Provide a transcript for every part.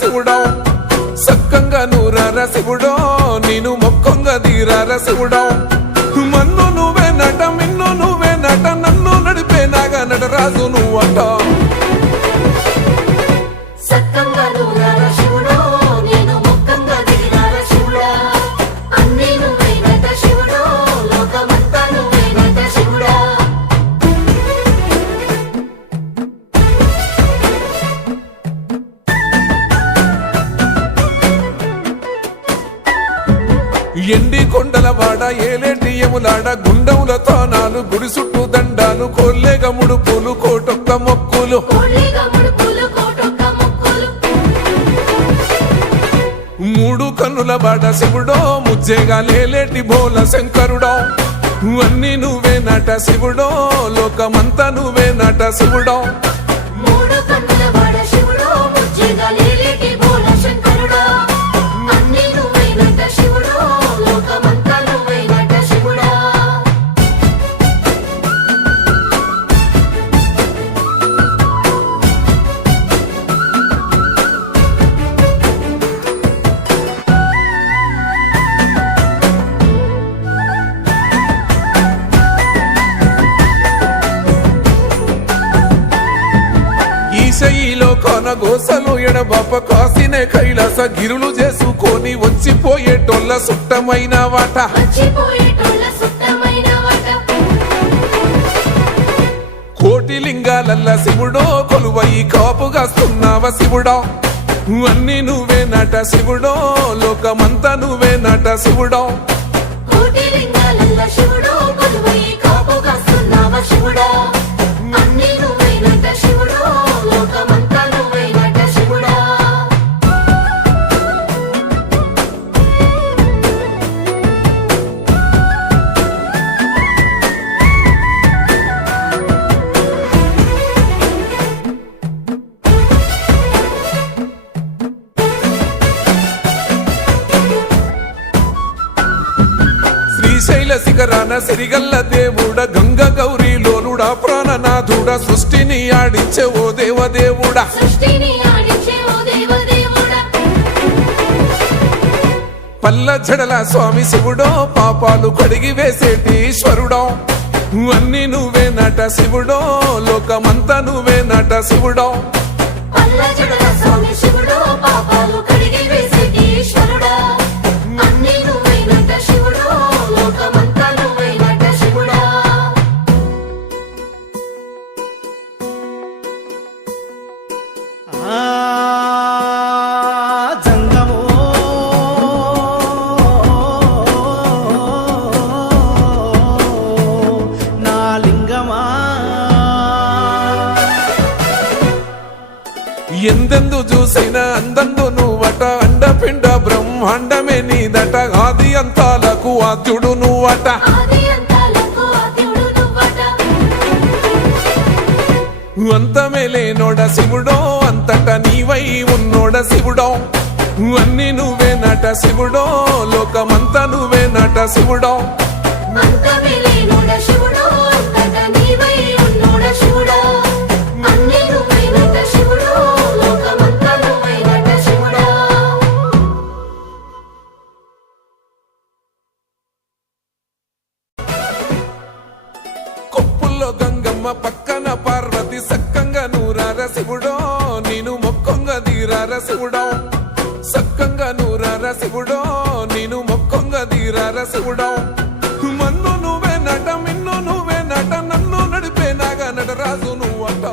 శివుడో సక్కంగా నూరార శివుడో నేను మొక్కంగా దీరార శివుడో మన్ను నువ్వే నట మిన్ను నువ్వే నట నన్ను నడిపే నాగా నటరాజు నువ్వంట ఎండి కొండలవాడ ఏలేటి యములాడ గుండములతో నాలు గుడి చుట్టూ దండాలు కోల్లేగ ముడుపులు కోటొక్క మొక్కులు మూడు కన్నుల బాడ శివుడో ముజ్జేగా లేలేటి బోల శంకరుడో అన్ని నువ్వే నట శివుడో లోకమంతా నువ్వే నట శివుడో ఈశయిలో కొన గోసలు ఎడబాప కాసినే కైలాస గిరులు చేసుకొని వచ్చిపోయేటోళ్ళ సుట్టమైన వాట కోటి లింగాలల్ల శివుడో కొలువయి కాపుగాస్తున్నావ శివుడో అన్ని నువ్వే నట శివుడో లోకమంతా నువ్వే నట శివుడో శ్రీశైల శిఖరాన సిరిగల్ల దేవుడ గంగ గౌరీ లోలుడా ప్రాణనాథుడా సృష్టిని ఆడించే ఓ దేవదేవుడా పల్ల జడల స్వామి శివుడో పాపాలు కడిగి వేసేటి ఈశ్వరుడో అన్ని నువ్వే నట శివుడో లోకమంతా నువ్వే నట శివుడో ఎందెందు చూసైనా అందందు నువ్వట అండపిండ బ్రహ్మాండమే నీదట ఆది అంతాలకు ఆద్యుడు నువ్వట అంతమే లేనోడ శివుడో అంతట నీవై ఉన్నోడ శివుడో అన్ని నువ్వే నట శివుడో లోకమంతా నువ్వే నట శివుడో గంగమ్మ పక్కన పార్వతి సక్కంగా నూరార శివుడో నేను మొక్కంగా దీరార శివుడో సక్కంగా నూరార శివుడో నేను మొక్కంగా దీరార శివుడో మన్ను నువ్వే నట మిన్ను నువ్వే నట నన్ను నడిపే నాగా నటరాజు నువ్వంట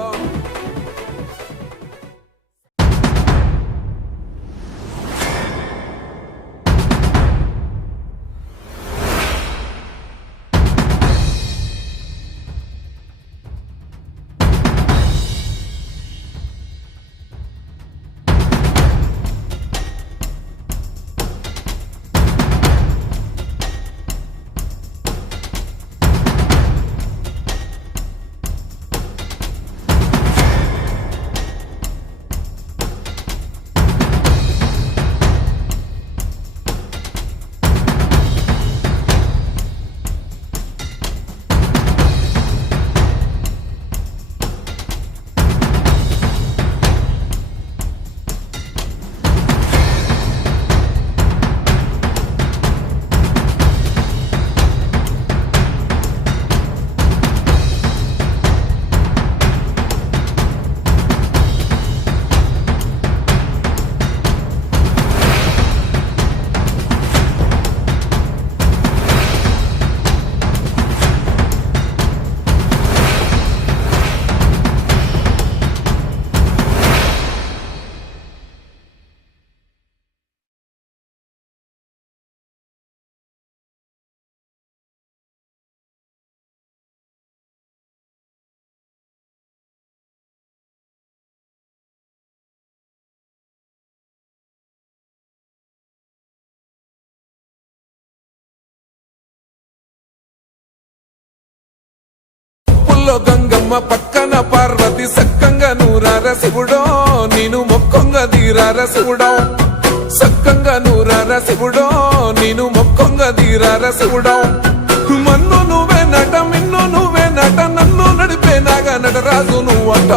ముక్కులో గంగమ్మ పక్కన పార్వతి సక్కంగా నూరార శివుడో నేను మొక్కంగా తీరార శివుడో సక్కంగా నూరార శివుడో నేను మొక్కంగా తీరార శివుడో మన్ను నువ్వే నట మిన్ను నువ్వే నట నన్ను నడిపే నాగా నటరాజు నువ్వంట